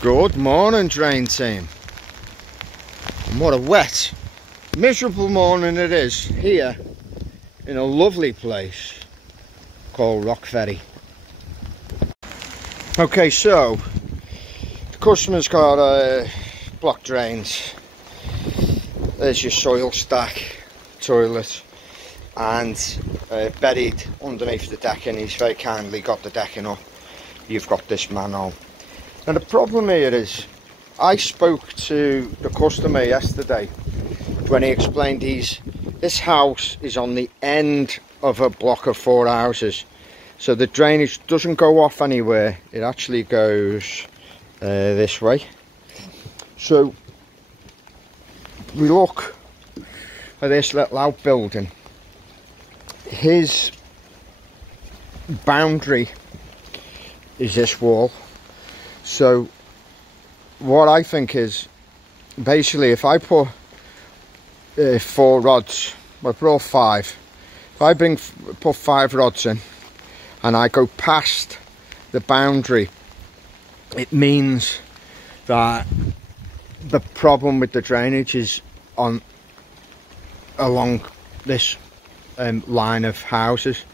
Good morning, drain team. And what a wet, miserable morning it is here in a lovely place called Rock Ferry. Okay, so the customer's got block drains. There's your soil stack toilet, and buried underneath the decking. He's very kindly got the decking up. You've got this manhole. Now the problem here is, I spoke to the customer yesterday when he explained this house is on the end of a block of 4 houses, so the drainage doesn't go off anywhere. It actually goes this way. So we look at this little outbuilding. His boundary is this wall. So what I think is, basically, if I put 4 rods, well, I put all 5. If I put 5 rods in and I go past the boundary, it means that the problem with the drainage is along this line of houses.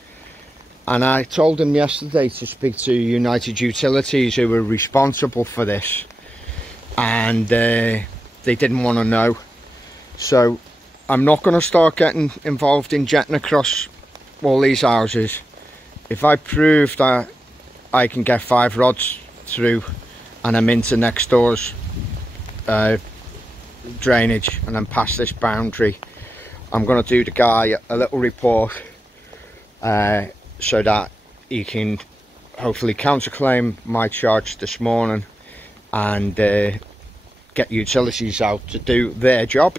And I told him yesterday to speak to United Utilities, who were responsible for this, and they didn't want to know. So I'm not going to start getting involved in jetting across all these houses. If I prove that I can get 5 rods through and I'm into next door's drainage and I'm past this boundary, I'm going to do the guy a little report so that he can hopefully counterclaim my charge this morning and get utilities out to do their job.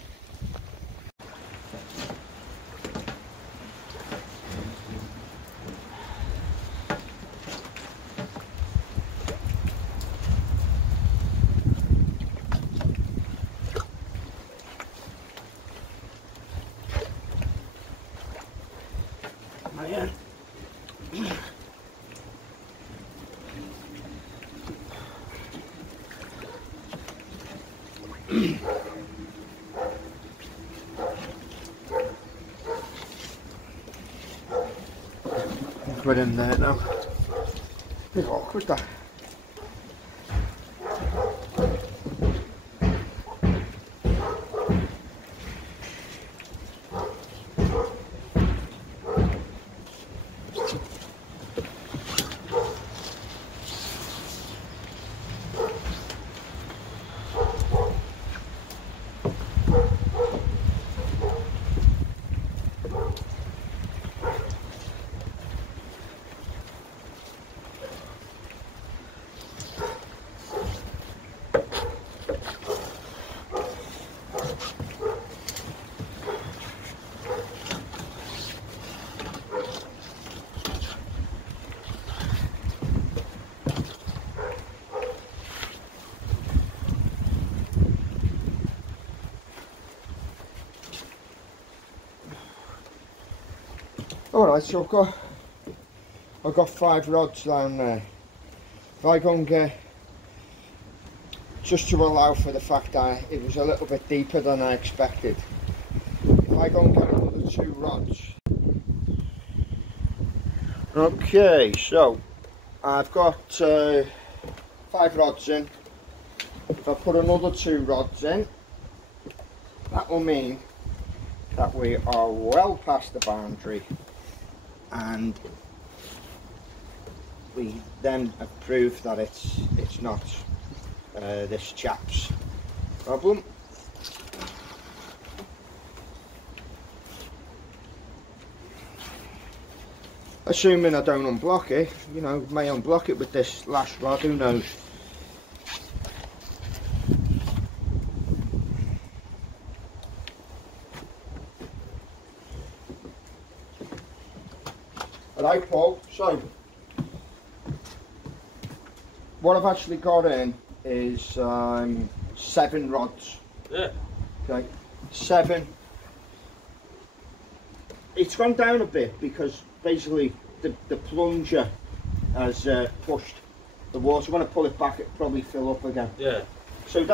We're in there now. Bit awkward that. Alright, so I've got 5 rods down there. If I go and get, just to allow for the fact that it was a little bit deeper than I expected, if I go and get another 2 rods. Okay, so I've got 5 rods in. If I put another 2 rods in, that will mean that we are well past the boundary, and we then have proved that it's not this chap's problem. Assuming I don't unblock it, you know, may unblock it with this last rod, who knows. Right, Paul, so what I've actually got in is 7 rods. Yeah. Okay, 7. It's gone down a bit because basically the plunger has pushed the water. When I pull it back, it'll probably fill up again. Yeah. So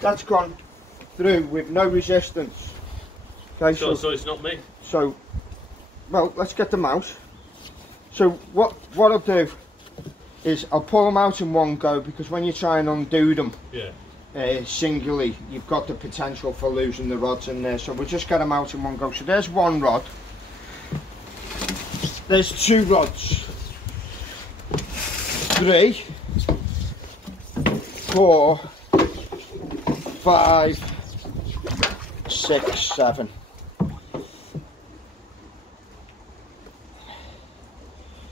that's gone through with no resistance. Okay, so it's not me. So, well, let's get them out. So what I'll do is I'll pull them out in one go, because when you try and undo them, yeah, singly, you've got the potential for losing the rods in there. So we'll just get them out in one go. So there's one rod. There's two rods. 3, 4, 5, 6, 7. It's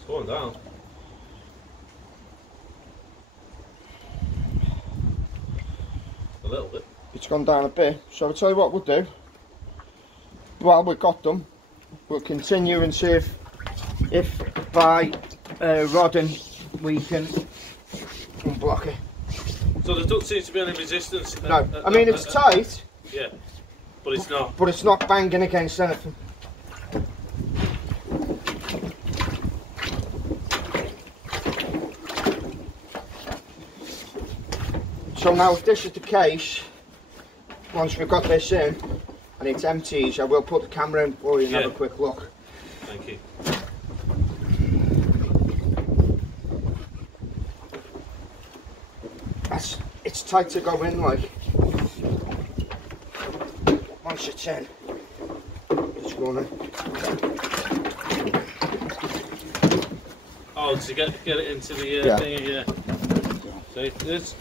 going down. A little bit. It's gone down a bit. So I'll tell you what we'll do. While we've got them, we'll continue and see if by rodding we can unblock it. So there doesn't seem to be any resistance. No, I mean it's tight. Yeah, but it's not. But it's not banging against anything. So now if this is the case, once we've got this in and it's empties, I will put the camera in for you and have a quick look. Thank you. It's tight to go in, like. Once it's in, it's going in. Oh, to get it into the thing, yeah. So it is.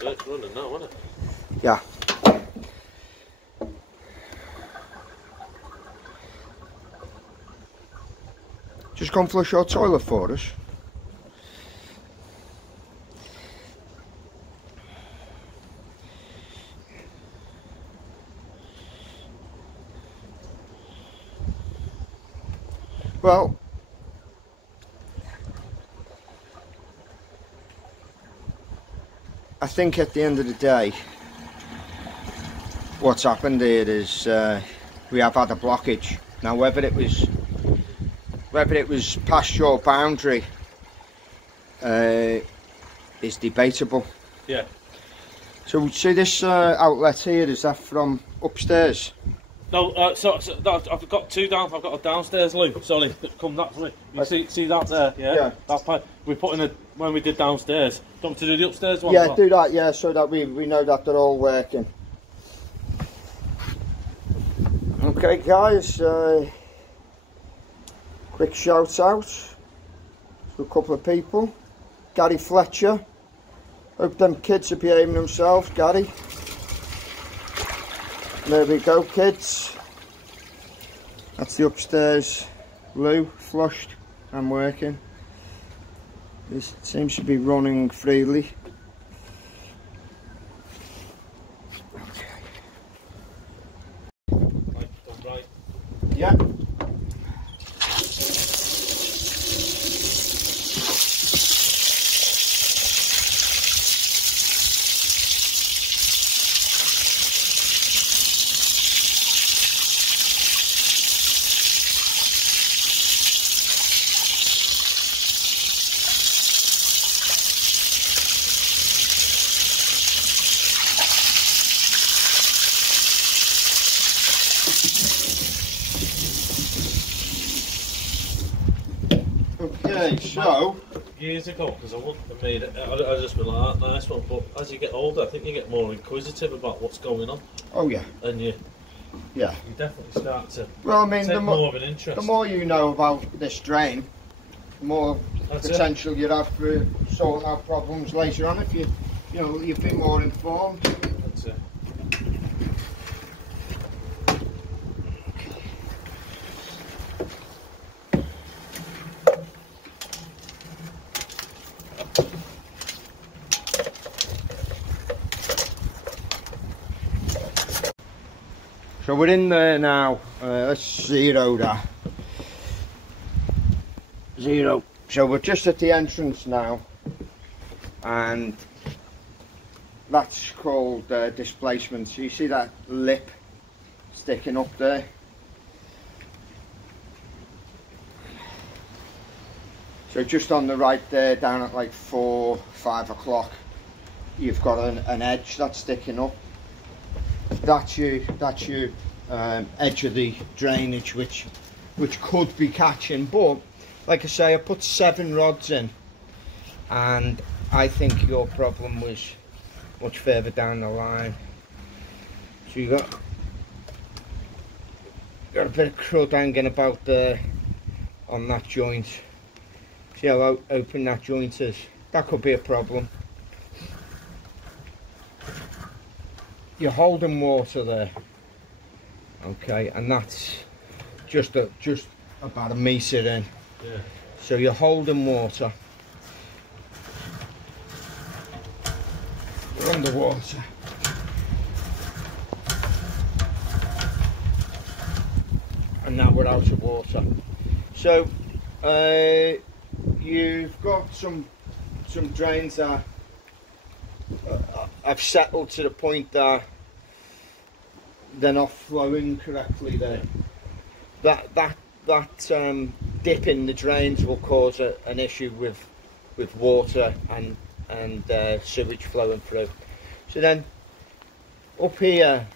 So it's running now, isn't it? Yeah. Just come flush your toilet for us. Well, I think at the end of the day, what's happened here is we have had a blockage. Now whether it was past your boundary is debatable. Yeah. So see this outlet here, is that from upstairs? No, so I've got two down. I've got a downstairs loop. Sorry, come that way. You see that there? Yeah. Yeah. That pipe we put in when we did downstairs. Do you want me to do the upstairs one? Yeah, do that. Yeah, so that we know that they're all working. Okay, guys. Quick shout out to a couple of people. Gary Fletcher. Hope them kids are behaving themselves, Gary. There we go, kids. That's the upstairs loo, flushed and working. This seems to be running freely. Okay. Right. Yeah. Okay, so years ago, because I wouldn't have made it, I just been like, that nice one. But as you get older, I think you get more inquisitive about what's going on. oh yeah, And you definitely start to well, I mean, take more of an interest. the more you know about this drain, the more That's potential you'd have for sorting out problems later on if you've been more informed. That's it. So we're in there now. Let's zero that. 0 So we're just at the entrance now, and that's called displacement. So you see that lip sticking up there? So just on the right there, down at like 4, 5 o'clock, you've got an edge that's sticking up. That's your edge of the drainage, which could be catching. But like I say, I put 7 rods in, and I think your problem was much further down the line. So you got a bit of crud hanging about there on that joint. See how open that joint is? That could be a problem. You're holding water there, okay, and that's just about a metre in. Yeah. So you're holding water. We're underwater. And now we're out of water. So you've got some drains that have settled to the point that they're not flowing correctly there. That dip in the drains will cause an issue with water and sewage flowing through. So then up here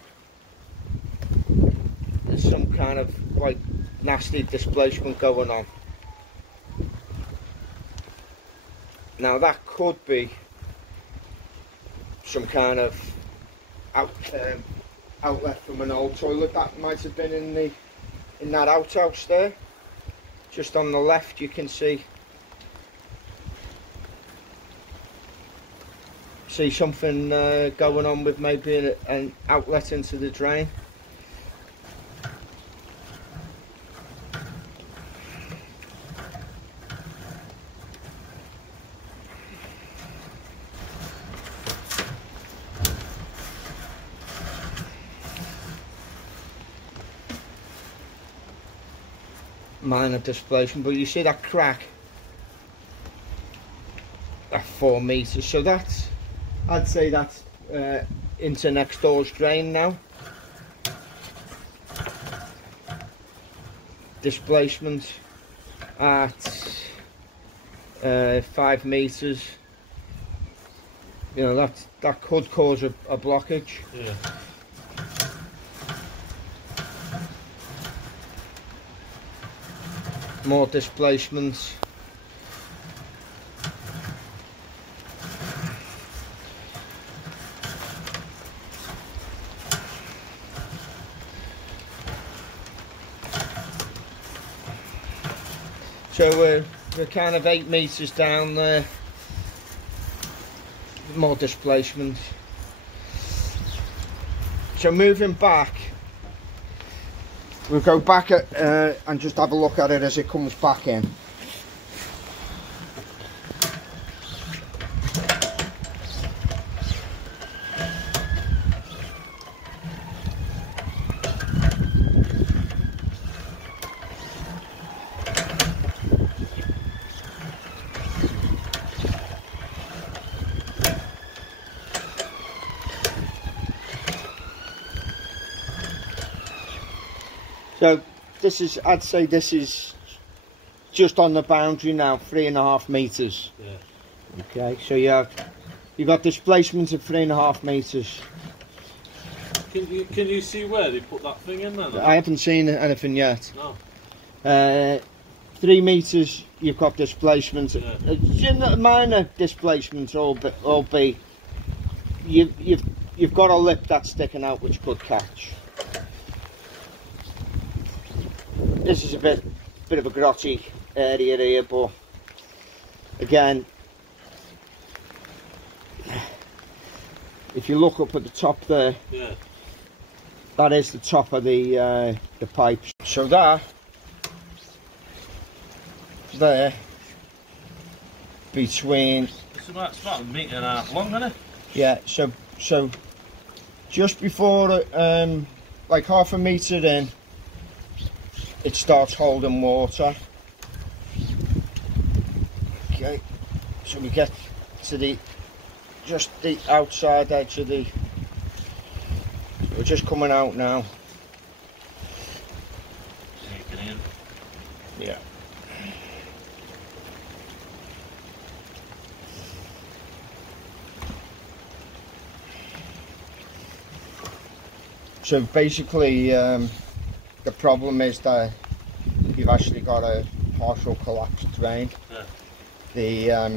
there's some kind of quite nasty displacement going on. Now that could be some kind of outlet from an old toilet that might have been in that outhouse there. Just on the left you can see something going on with maybe an outlet into the drain. Minor displacement, but you see that crack at 4 metres, so that's, I'd say that's into next door's drain now. Displacement at 5 metres. You know, that could cause a blockage. Yeah. More displacements. So we're kind of 8 metres down there. More displacement. So moving back, we'll go back at, and just have a look at it as it comes back in. So this is, I'd say this is just on the boundary now, 3.5 metres. Yeah. Okay, so you've got displacement of 3.5 metres. Can you see where they put that thing in then? I haven't seen anything yet. No. 3 metres you've got displacement. Yeah. Minor displacement, albeit you've got a lip that's sticking out which could catch. This is a bit of a grotty area here, but again, if you look up at the top there, yeah, that is the top of the pipes. So that there between, it's about 1.5 metres long, isn't it? yeah. So just before like 0.5 metre in, it starts holding water. So we get to the just the outside edge of the, we're just coming out now. Take it in. Yeah. So basically the problem is that you've actually got a partial collapsed drain. Yeah.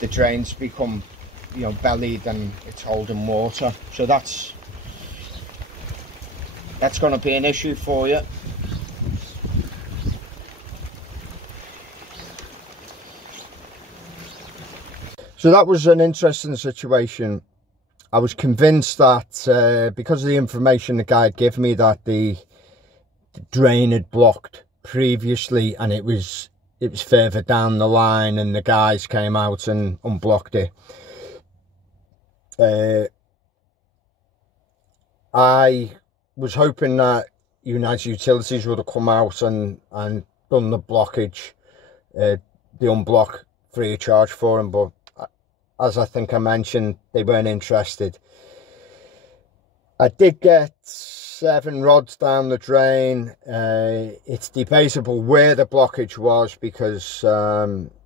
The drains become, you know, bellied and it's holding water. So that's going to be an issue for you. So that was an interesting situation. I was convinced that because of the information the guy gave me, that the drain had blocked previously, and it was further down the line, and the guys came out and unblocked it. I was hoping that United Utilities would have come out and done the blockage, the unblock, free of charge for him, but as I think I mentioned, they weren't interested. I did get 7 rods down the drain. It's debatable where the blockage was, because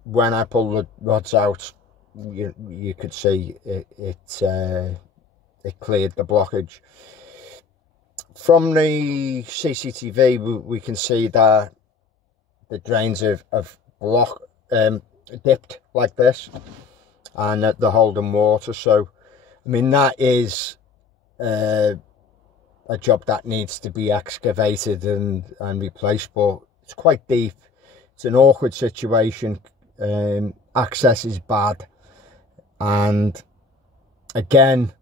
when I pulled the rods out, you could see it cleared the blockage. From the CCTV, we can see that the drains have dipped like this, and that they're holding water. So I mean, that is a job that needs to be excavated and replaced, but it's quite deep. It's an awkward situation. Access is bad, and again,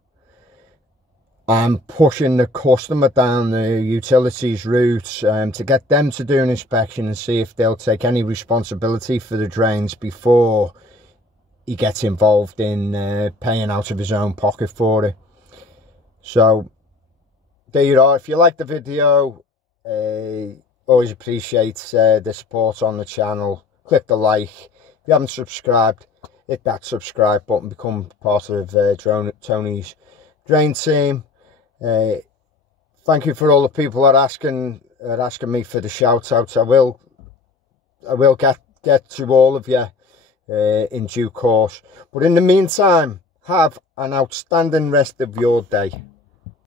I'm pushing the customer down the utilities route to get them to do an inspection and see if they'll take any responsibility for the drains before he gets involved in paying out of his own pocket for it. So there you are. If you like the video, always appreciate the support on the channel. Click the like. If you haven't subscribed, hit that subscribe button, become part of Tony's Drain team. Thank you for all the people that are asking me for the shout outs. I will get to all of you in due course, but in the meantime, have an outstanding rest of your day.